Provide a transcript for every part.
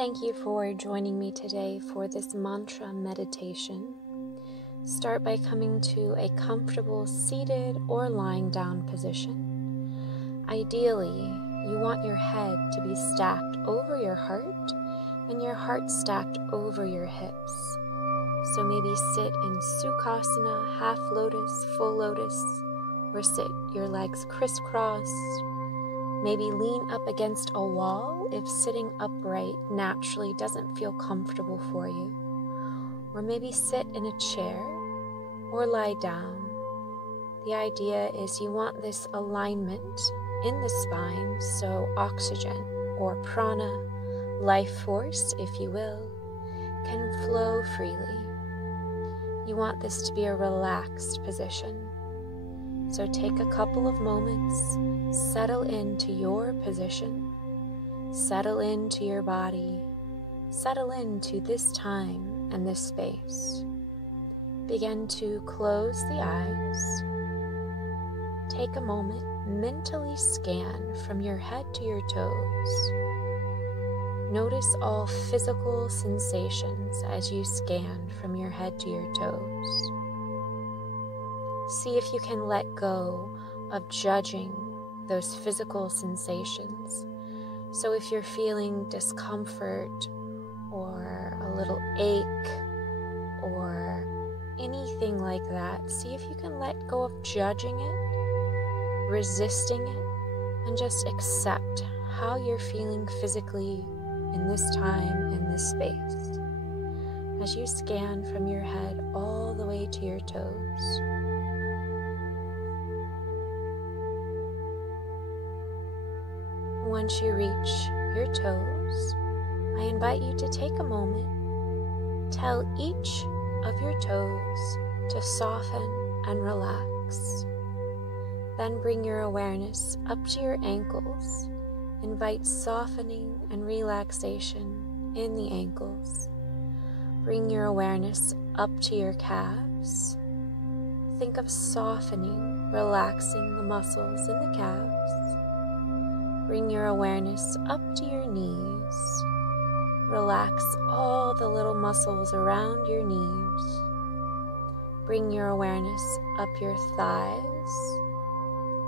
Thank you for joining me today for this mantra meditation. Start by coming to a comfortable seated or lying down position. Ideally, you want your head to be stacked over your heart and your heart stacked over your hips. So maybe sit in Sukhasana, half lotus, full lotus, or sit your legs crisscrossed. Maybe lean up against a wall if sitting upright naturally doesn't feel comfortable for you. Or maybe sit in a chair or lie down. The idea is you want this alignment in the spine so oxygen or prana, life force if you will, can flow freely. You want this to be a relaxed position. So take a couple of moments, settle into your position, settle into your body, settle into this time and this space. Begin to close the eyes. Take a moment, mentally scan from your head to your toes. Notice all physical sensations as you scan from your head to your toes. See if you can let go of judging those physical sensations. So if you're feeling discomfort or a little ache or anything like that, see if you can let go of judging it, resisting it, and just accept how you're feeling physically in this time, in this space, as you scan from your head all the way to your toes. Once you reach your toes, I invite you to take a moment, tell each of your toes to soften and relax. Then bring your awareness up to your ankles. Invite softening and relaxation in the ankles. Bring your awareness up to your calves. Think of softening, relaxing the muscles in the calves. Bring your awareness up to your knees. Relax all the little muscles around your knees. Bring your awareness up your thighs.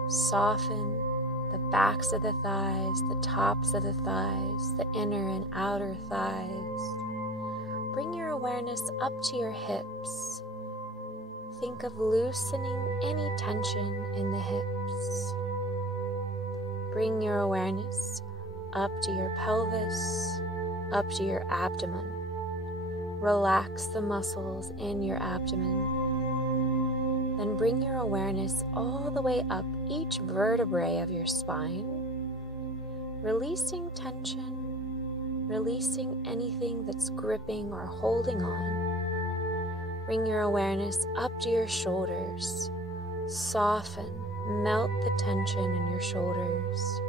Soften the backs of the thighs, the tops of the thighs, the inner and outer thighs. Bring your awareness up to your hips. Think of loosening any tension in the hips. Bring your awareness up to your pelvis, up to your abdomen. Relax the muscles in your abdomen. Then bring your awareness all the way up each vertebrae of your spine, releasing tension, releasing anything that's gripping or holding on. Bring your awareness up to your shoulders. Soften. Melt the tension in your shoulders.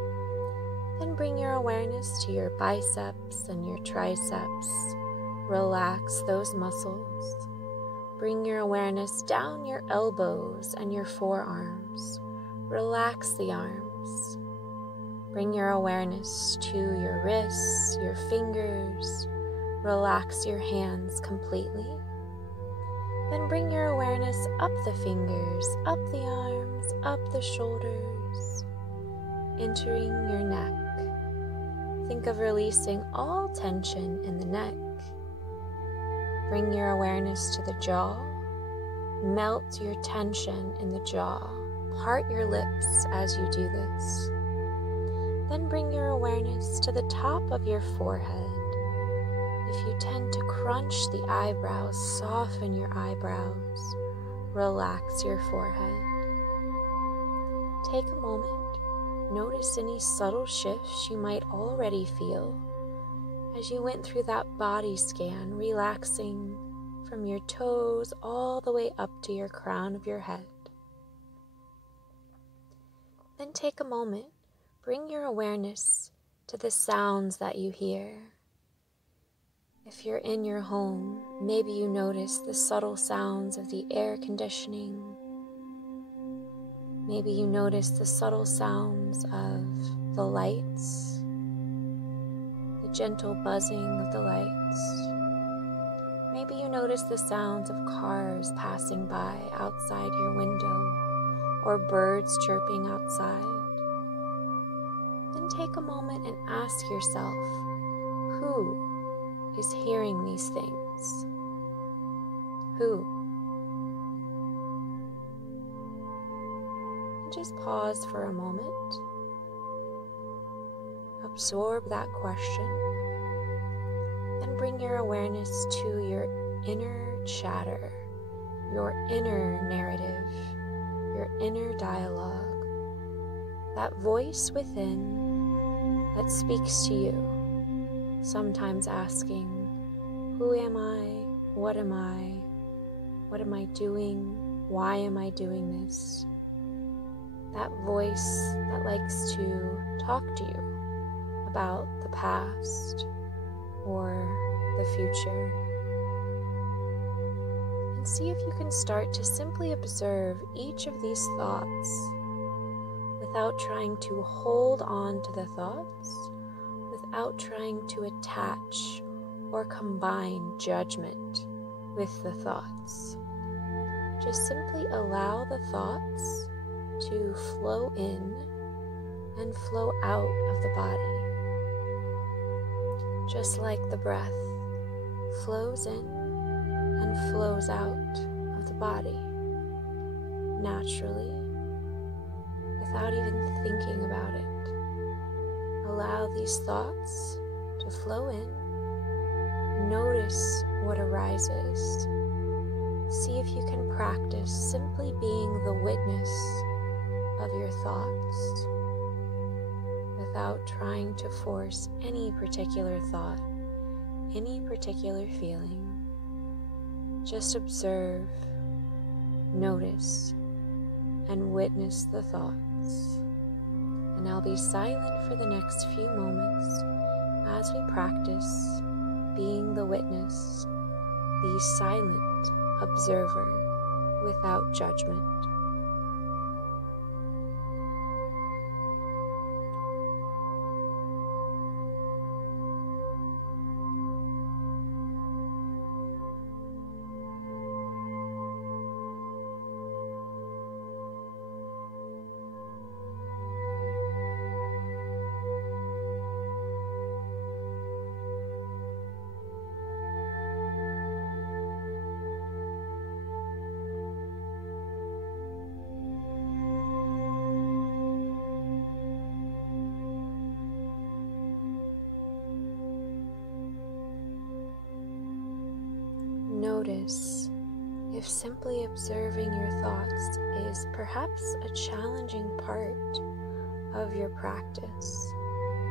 Then bring your awareness to your biceps and your triceps. Relax those muscles. Bring your awareness down your elbows and your forearms. Relax the arms. Bring your awareness to your wrists, your fingers. Relax your hands completely. Then bring your awareness up the fingers, up the arms, up the shoulders, entering your neck. Think of releasing all tension in the neck. Bring your awareness to the jaw. Melt your tension in the jaw. Part your lips as you do this. Then bring your awareness to the top of your forehead. If you tend to crunch the eyebrows, soften your eyebrows. Relax your forehead. Take a moment. Notice any subtle shifts you might already feel as you went through that body scan, relaxing from your toes all the way up to your crown of your head. Then take a moment. Bring your awareness to the sounds that you hear. If you're in your home, maybe you notice the subtle sounds of the air conditioning. Maybe you notice the subtle sounds of the lights, the gentle buzzing of the lights. Maybe you notice the sounds of cars passing by outside your window or birds chirping outside. Then take a moment and ask yourself, who is hearing these things? Who? And just pause for a moment. Absorb that question and bring your awareness to your inner chatter, your inner narrative, your inner dialogue, that voice within that speaks to you, sometimes asking, who am I? What am I? What am I doing? Why am I doing this? That voice that likes to talk to you about the past or the future. And see if you can start to simply observe each of these thoughts without trying to hold on to the thoughts, without trying to attach or combine judgment with the thoughts. Just simply allow the thoughts to flow in and flow out of the body. Just like the breath flows in and flows out of the body naturally, without even thinking about it. Allow these thoughts to flow in. Notice what arises. See if you can practice simply being the witness of your thoughts without trying to force any particular thought, any particular feeling. Just observe, notice, and witness the thoughts. And I'll be silent for the next few moments as we practice being the witness, the silent observer without judgment. Notice if simply observing your thoughts is perhaps a challenging part of your practice.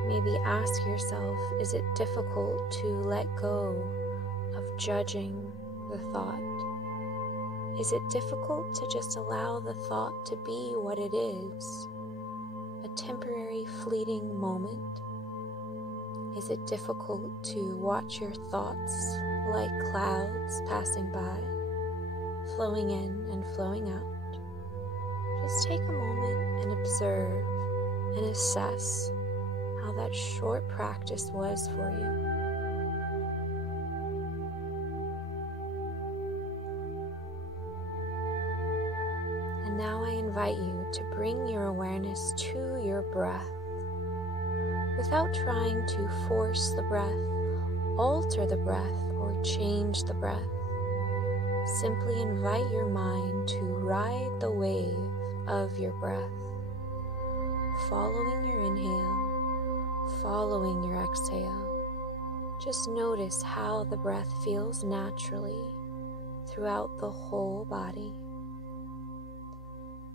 Maybe ask yourself, is it difficult to let go of judging the thought? Is it difficult to just allow the thought to be what it is, a temporary fleeting moment? Is it difficult to watch your thoughts like clouds passing by, flowing in and flowing out? Just take a moment and observe and assess how that short practice was for you. And now I invite you to bring your awareness to your breath without trying to force the breath, alter the breath, or change the breath. Simply invite your mind to ride the wave of your breath, following your inhale, following your exhale. Just notice how the breath feels naturally throughout the whole body.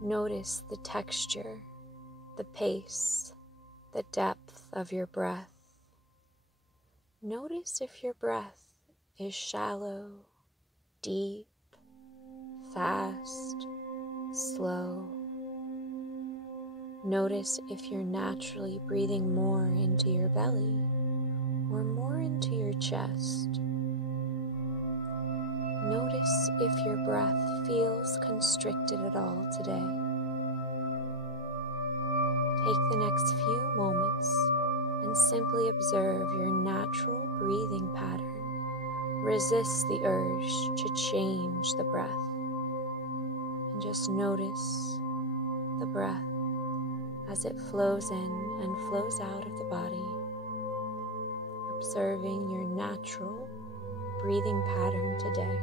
Notice the texture, the pace, the depth of your breath. Notice if your breath is shallow, deep, fast, slow. Notice if you're naturally breathing more into your belly or more into your chest. Notice if your breath feels constricted at all today. Take the next few moments and simply observe your natural breathing pattern. Resist the urge to change the breath, and just notice the breath as it flows in and flows out of the body, observing your natural breathing pattern today.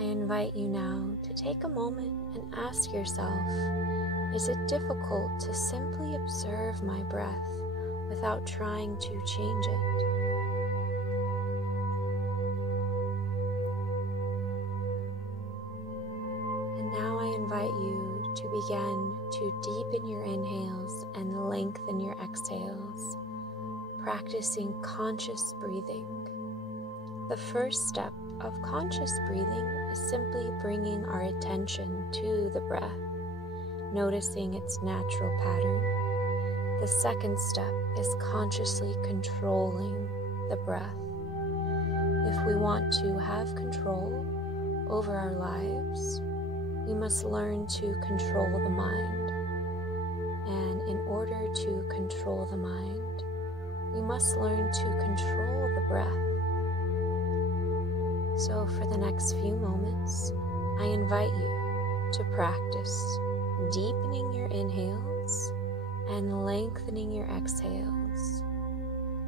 I invite you now to take a moment and ask yourself, is it difficult to simply observe my breath without trying to change it? And now I invite you to begin to deepen your inhales and lengthen your exhales, practicing conscious breathing. The first step of conscious breathing is simply bringing our attention to the breath, noticing its natural pattern. The second step is consciously controlling the breath. If we want to have control over our lives, we must learn to control the mind. And in order to control the mind, we must learn to control the breath. So for the next few moments, I invite you to practice deepening your inhales and lengthening your exhales,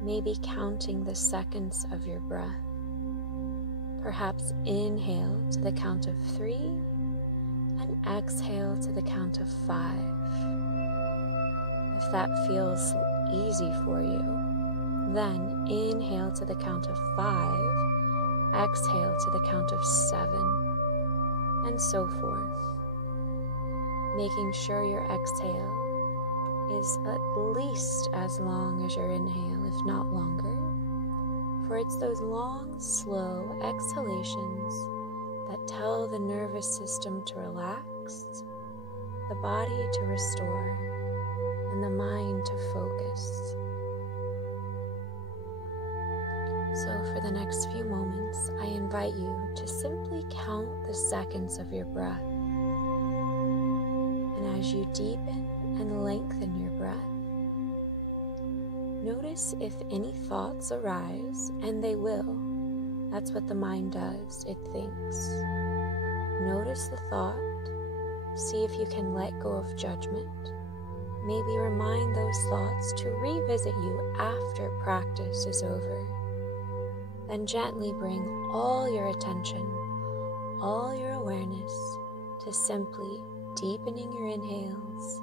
maybe counting the seconds of your breath. Perhaps inhale to the count of 3 and exhale to the count of 5. If that feels easy for you, then inhale to the count of 5, exhale to the count of 7, and so forth. Making sure your exhale is at least as long as your inhale, if not longer. For it's those long, slow exhalations that tell the nervous system to relax, the body to restore, and the mind to focus. So for the next few moments, I invite you to simply count the seconds of your breath. And as you deepen and lengthen your breath, notice if any thoughts arise, and they will. That's what the mind does, it thinks. Notice the thought, see if you can let go of judgment. Maybe remind those thoughts to revisit you after practice is over. Then gently bring all your attention, all your awareness to simply deepening your inhales,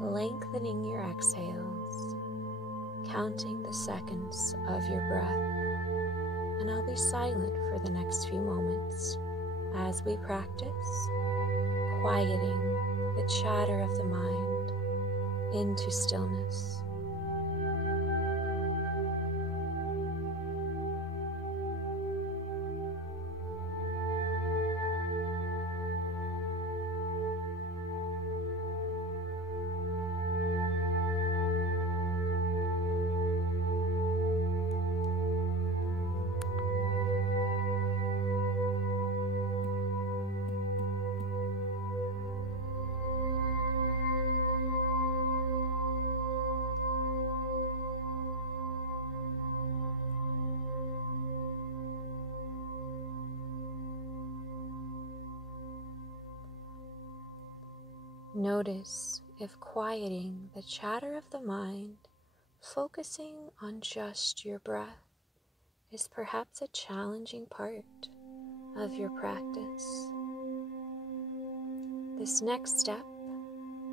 lengthening your exhales, counting the seconds of your breath. And I'll be silent for the next few moments as we practice quieting the chatter of the mind into stillness. Notice if quieting the chatter of the mind, focusing on just your breath, is perhaps a challenging part of your practice. This next step,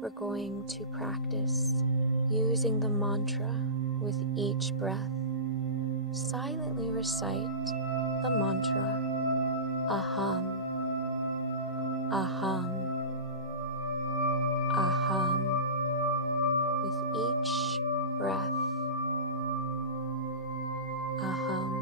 we're going to practice using the mantra with each breath. Silently recite the mantra, aham, aham, aham, with each breath. Aham.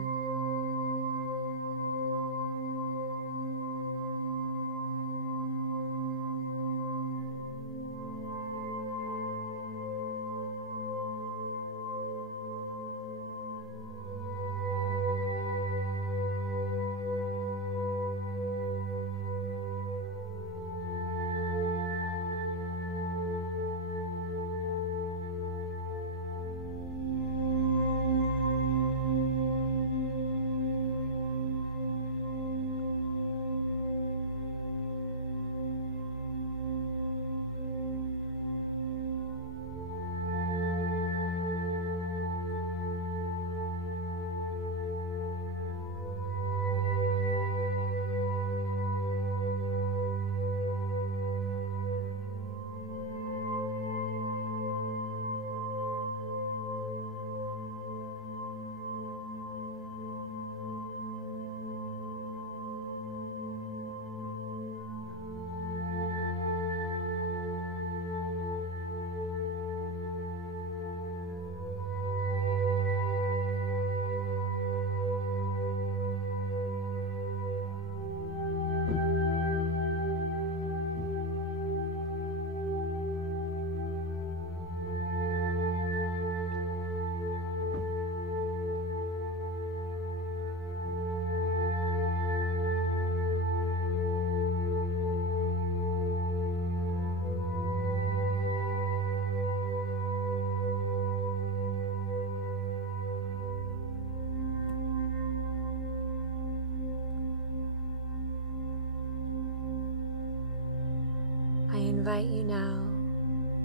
invite you now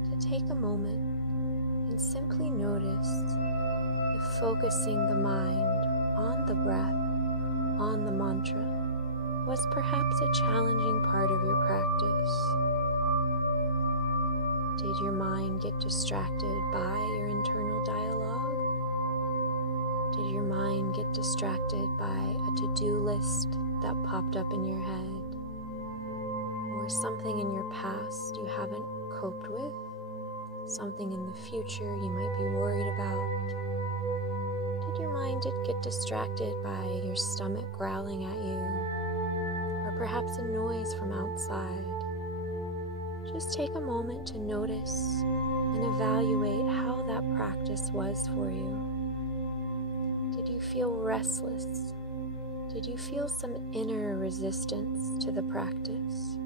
to take a moment and simply notice if focusing the mind on the breath, on the mantra, was perhaps a challenging part of your practice. Did your mind get distracted by your internal dialogue? Did your mind get distracted by a to-do list that popped up in your head? Or something in your past you haven't coped with? Something in the future you might be worried about? Did your mind get distracted by your stomach growling at you? Or perhaps a noise from outside? Just take a moment to notice and evaluate how that practice was for you. Did you feel restless? Did you feel some inner resistance to the practice?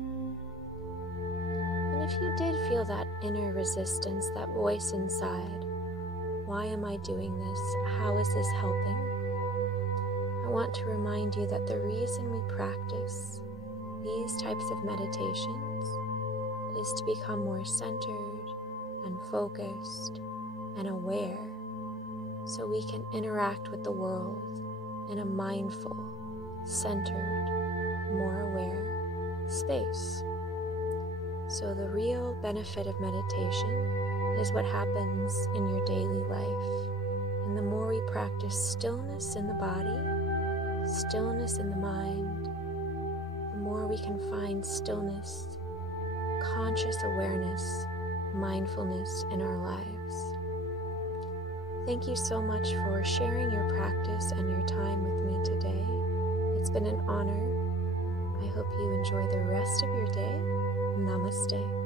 And if you did feel that inner resistance, that voice inside, why am I doing this? How is this helping? I want to remind you that the reason we practice these types of meditations is to become more centered and focused and aware, so we can interact with the world in a mindful, centered, more aware space. So the real benefit of meditation is what happens in your daily life. And the more we practice stillness in the body, stillness in the mind, the more we can find stillness, conscious awareness, mindfulness in our lives. Thank you so much for sharing your practice and your time with me today. It's been an honor. I hope you enjoy the rest of your day. Namaste.